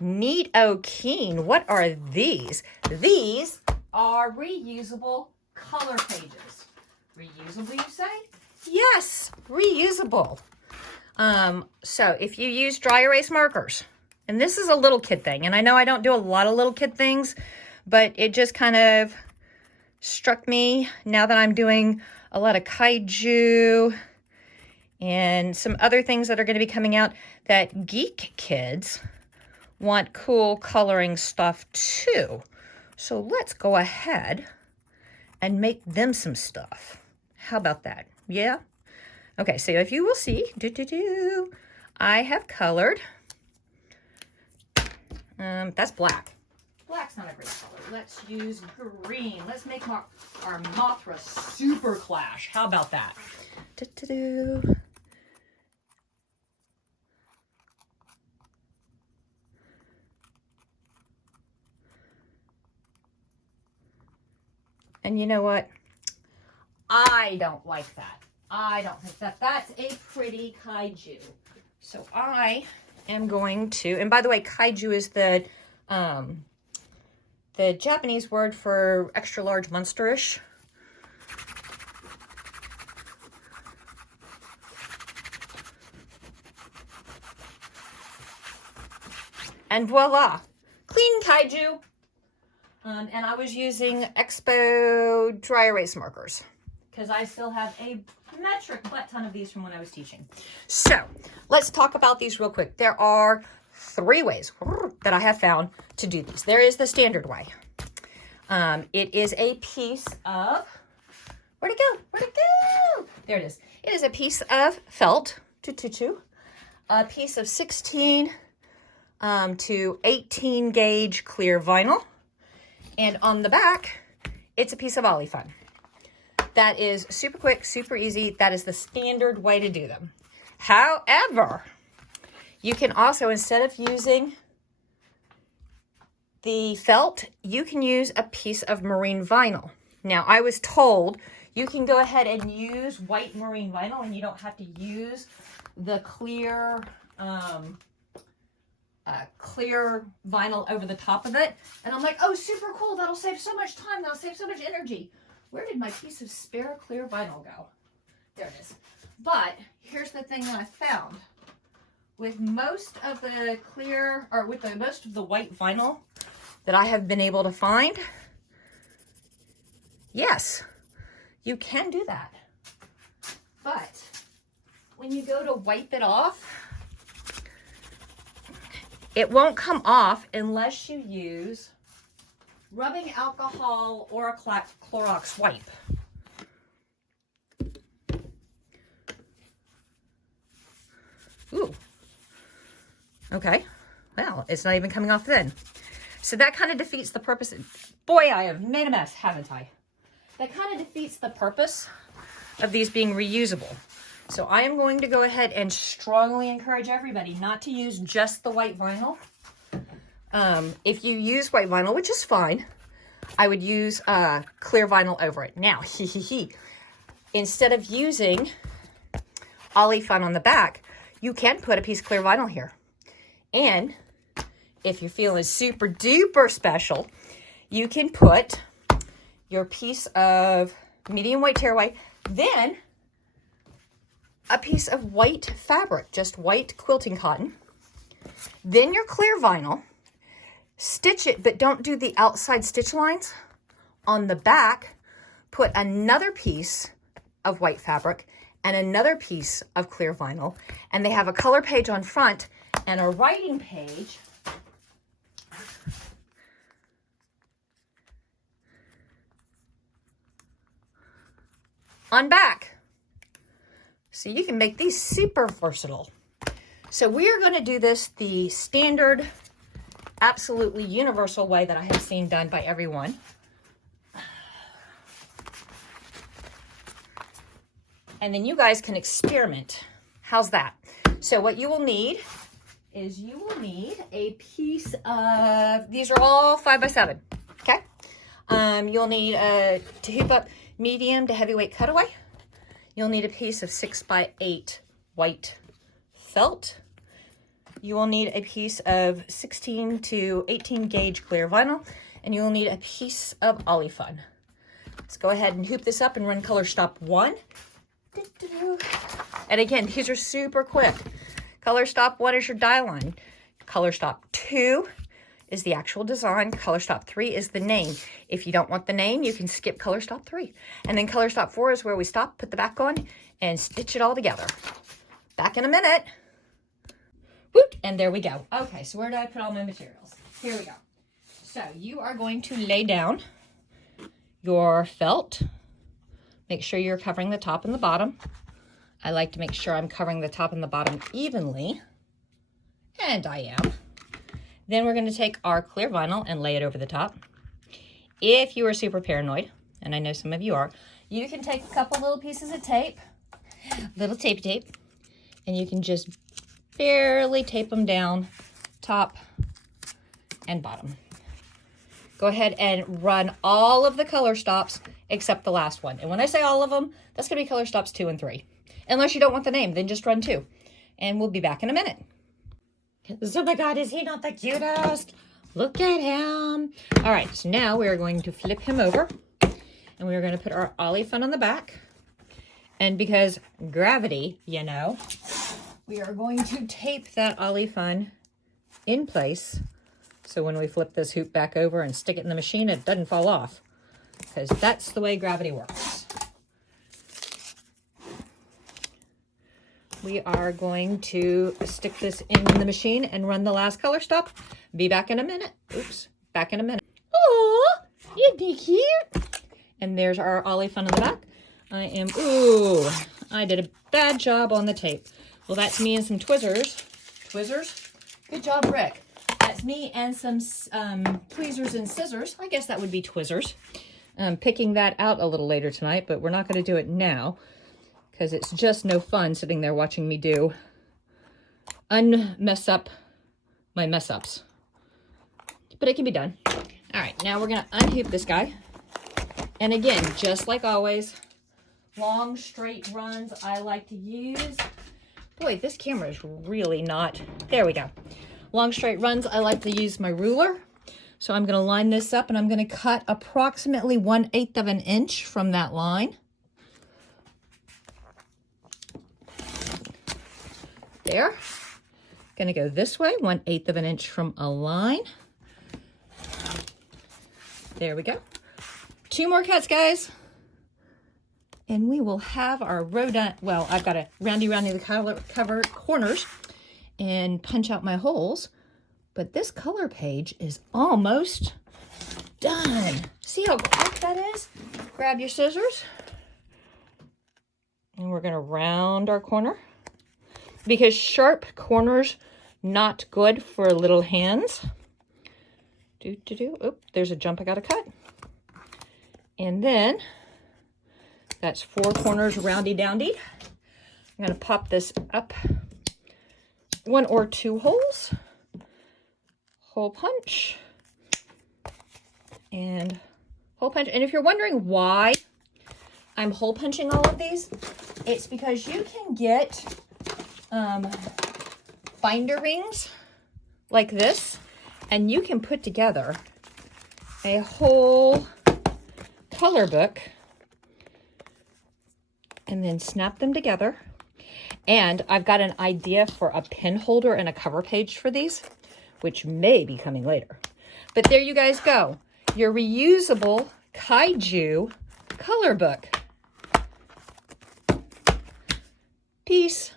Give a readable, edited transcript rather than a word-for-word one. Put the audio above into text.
Neat-o keen. What are these? These are reusable color pages. Reusable, you say? Yes, reusable. So if you use dry erase markers, and this is a little kid thing, and I know I don't do a lot of little kid things, but it just kind of struck me now that I'm doing a lot of kaiju and some other things that are going to be coming out, that geek kids want cool coloring stuff too. So let's go ahead and make them some stuff. How about that? Yeah? Okay, so if you will see, I have colored. That's black. Black's not a great color. Let's use green. Let's make our Mothra Super Clash. How about that? And you know what? I don't like that. I don't think that that's a pretty kaiju. So I am going to, and by the way, kaiju is the Japanese word for extra large monsterish. And voila, clean kaiju. And I was using Expo dry erase markers because I still have a metric butt ton of these from when I was teaching. So let's talk about these real quick. There are 3 ways that I have found to do these. There is the standard way. It is a piece of, where'd it go? Where'd it go? There it is. It is a piece of felt, a piece of 16 to 18 gauge clear vinyl. And on the back, it's a piece of Olifun. That is super quick, super easy. That is the standard way to do them. However, you can also, instead of using the felt, you can use a piece of marine vinyl. Now, I was told you can go ahead and use white marine vinyl and you don't have to use the clear clear vinyl over the top of it. And I'm like, oh, super cool. That'll save so much time. That'll save so much energy. Where did my piece of spare clear vinyl go? There it is. But here's the thing that I found. With most of the clear, or with most of the white vinyl that I have been able to find, yes, you can do that. But when you go to wipe it off, it won't come off unless you use rubbing alcohol or a Clorox wipe. Ooh. Okay. Well, it's not even coming off then. So that kind of defeats the purpose. Boy, I have made a mess, haven't I? That kind of defeats the purpose of these being reusable. So I am going to go ahead and strongly encourage everybody not to use just the white vinyl. If you use white vinyl, which is fine, I would use clear vinyl over it. Now, instead of using Olifun on the back, you can put a piece of clear vinyl here. And if you're feeling super duper special, you can put your piece of medium weight tearaway, then a piece of white fabric, just white quilting cotton, then your clear vinyl, stitch it, but don't do the outside stitch lines. On the back, put another piece of white fabric and another piece of clear vinyl, and they have a color page on front and a writing page on back. So you can make these super versatile. So we are going to do this the standard, absolutely universal way that I have seen done by everyone. And then you guys can experiment. How's that? So what you will need is you will need a piece of, these are all 5x7, okay? You'll need to hoop up medium to heavyweight cutaway. You'll need a piece of 6x8 white felt. you will need a piece of 16 to 18 gauge clear vinyl, and you will need a piece of Olifun. Let's go ahead and hoop this up and run color stop 1. And again, these are super quick. Color stop 1 is your die line. Color stop 2 is the actual design. Color stop 3 is the name. If you don't want the name, you can skip color stop 3. And then color stop 4 is where we stop, put the back on, and stitch it all together. Back in a minute. Woot, and there we go. Okay, so where did I put all my materials? Here we go. So you are going to lay down your felt. Make sure you're covering the top and the bottom. I like to make sure I'm covering the top and the bottom evenly. And I am. Then we're going to take our clear vinyl and lay it over the top. If you are super paranoid, and I know some of you are, you can take a couple little pieces of tape, little tape, and you can just barely tape them down top and bottom. Go ahead and run all of the color stops except the last one. And when I say all of them, that's going to be color stops 2 and 3. Unless you don't want the name, then just run 2. And we'll be back in a minute. Oh my God, is he not the cutest? Look at him. All right, so now we are going to flip him over. And we are going to put our Olifun on the back. And because gravity, you know, we are going to tape that Olifun in place. So when we flip this hoop back over and stick it in the machine, it doesn't fall off. Because that's the way gravity works. We are going to stick this in the machine and run the last color stop. Be back in a minute. Oops, back in a minute. Oh, isn't he cute? And there's our Olifun on the back. I did a bad job on the tape. Well, that's me and some Twizzers. Twizzers? Good job, Rick. That's me and some tweezers and scissors. I guess that would be Twizzers. Picking that out a little later tonight, but we're not going to do it now because it's just no fun sitting there watching me unmess up my mess ups. But it can be done. All right, now we're going to unhoop this guy. And again, just like always, long straight runs I like to use. Boy, this camera is really not. There we go. Long straight runs, I like to use my ruler. So I'm going to line this up and I'm going to cut approximately 1/8 of an inch from that line. There. Going to go this way, 1/8 of an inch from a line. There we go. 2 more cuts, guys. And we will have our row done. Well, I've got to roundy the cover corners and punch out my holes. But this color page is almost done. See how quick that is? Grab your scissors. And we're going to round our corner. Because sharp corners, not good for little hands. Oop, there's a jump I got to cut. And then, that's 4 corners roundy-downdy. I'm going to pop this up 1 or 2 holes. Hole punch. And hole punch. And if you're wondering why I'm hole punching all of these, it's because you can get binder rings like this, and you can put together a whole color book and then snap them together. And I've got an idea for a pin holder and a cover page for these, which may be coming later. But there you guys go. Your reusable Kaiju color book. Peace.